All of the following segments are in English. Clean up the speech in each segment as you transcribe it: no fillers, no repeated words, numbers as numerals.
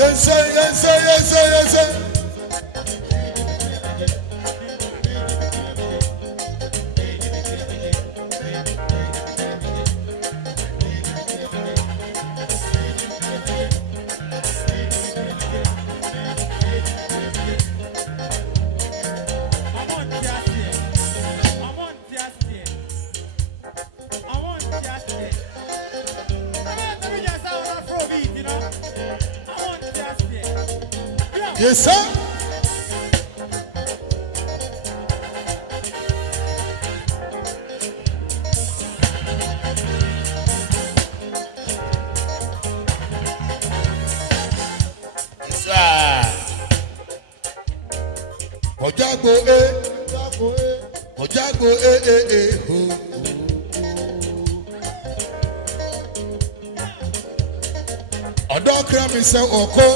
Yes, sir, yes, sir, yes, sir, yes, sir. Yes, sir. Yes, sir. Ojago Ojago ho. Odo kra mi se oko.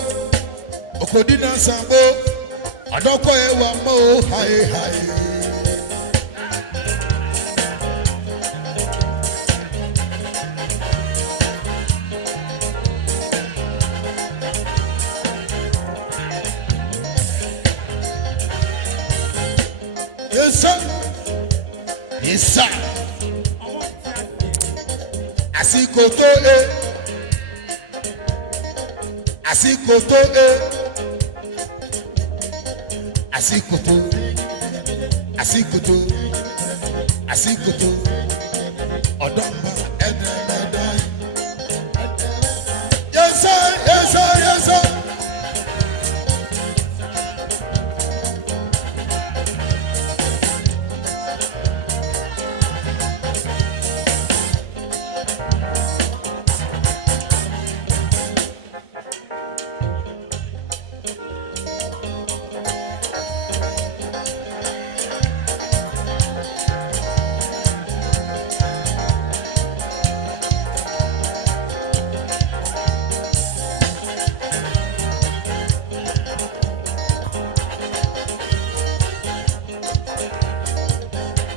Okodina sambo adoko ewa mo hai hai Yes sir Yes sir Asikoto Asikoto Asikoto, Odoma, Edemeda. Yes, sir, yes, sir, yes, sir.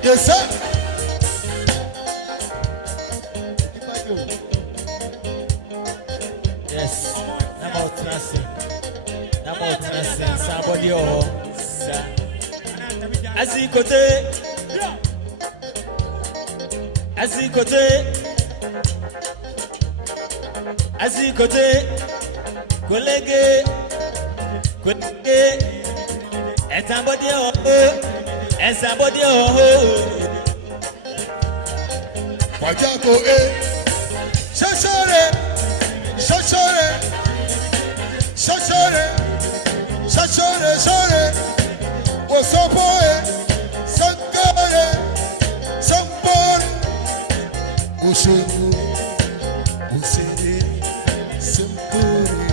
Yes, sir. Yes. Number trusting. Somebody or Asikote. Kolege. And somebody Wajago Shashore Wasopoe Sankare Sampore Usuru Usere Sampore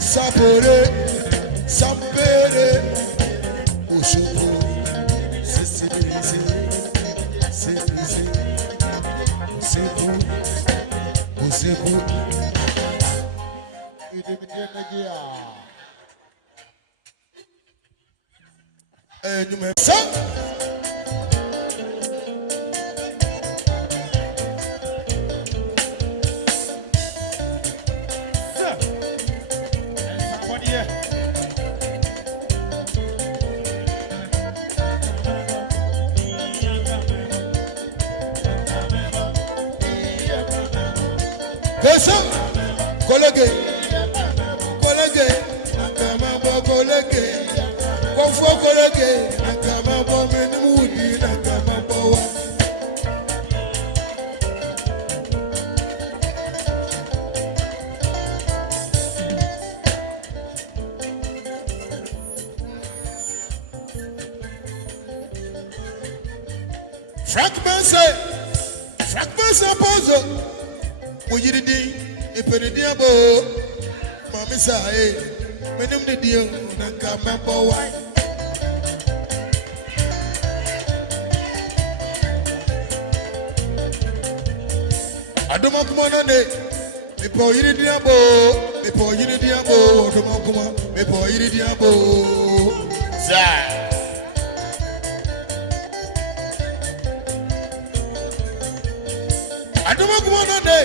Sapore Sampere Usuru Collègue, Akamabo collègue, Confo collègue, Akamabo Menudi, Akamabo. Frank Benson pose. Would you do? If you did, Mamma say, Madame the deal. Nakamabo. Adumakuma ne me po yiri diabo me po yiri diabo adumakuma me po yiri diabo za adumakuma ne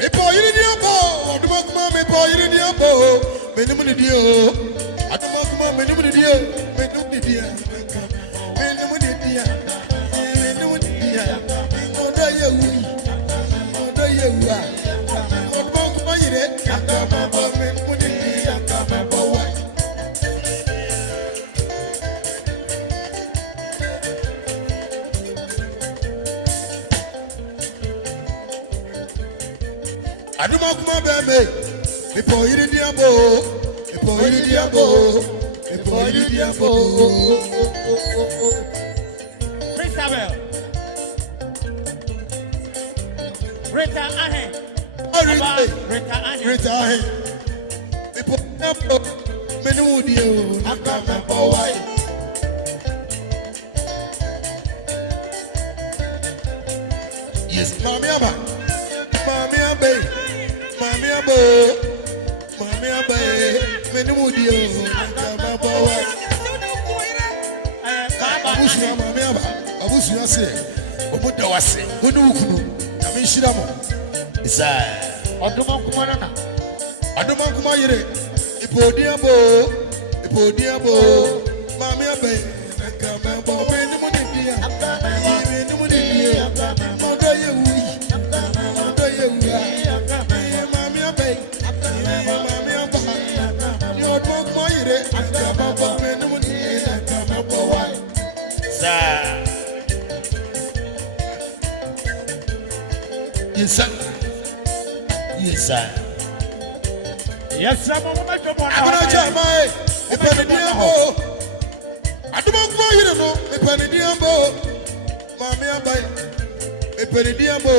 me po yiri diabo adumakuma me po yiri diabo me nimu ni dio adumakuma me nimu ni dio me nimu ni dia me nimu ni dia me nimu ni dia oda ye wi yewa odbo ko yire akama me muni akama bawa aduma kuma be me po yire diabo me po yire diabo me po yire diabo Isabel Rita Ahen. Rita Ahen. Rita Ahen. People never menu deal. I got my boy. Yes, Mammy Abba. Mammy Abba. Mammy Abba. Mammy Abba. Menu deal. I got my boy. Abusia Mammy Abba. Abusia say. Obuda wase. Wonu ukunu. Shiramo isa Odumakuma nana Odumakuma yire ipodiabo mami abe nakama bo me ni mo ni dia me ni mo ni dia odo ye wi mami abe ni Odumakuma yire nakama bo me ni mo ni dia nakama bo wa sa Yes, sir. Yes, sir. Yes, sir. I'm going to tell my Pendiamo. I don't know you know, a Pendiamo. Mammy, I buy a Pendiamo.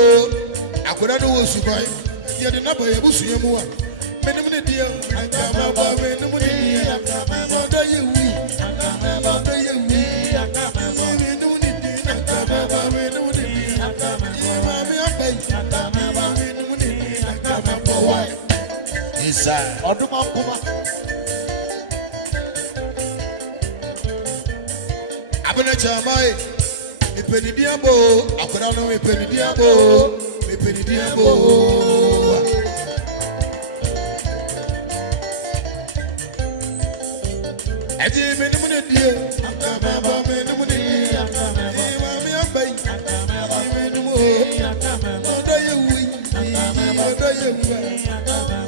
I could not do survive. You had enough of a bush. Many dear, I come about many money. I come about you. I come about Inside. Odumakuma. Abena chamai. Me penidiabo. Akoda no me penidiabo. Me penidiabo. Adi me no mune dio. Akama me no mune dio. Ima me abai. Me no mo. Oda ye wi. Oda ye wi.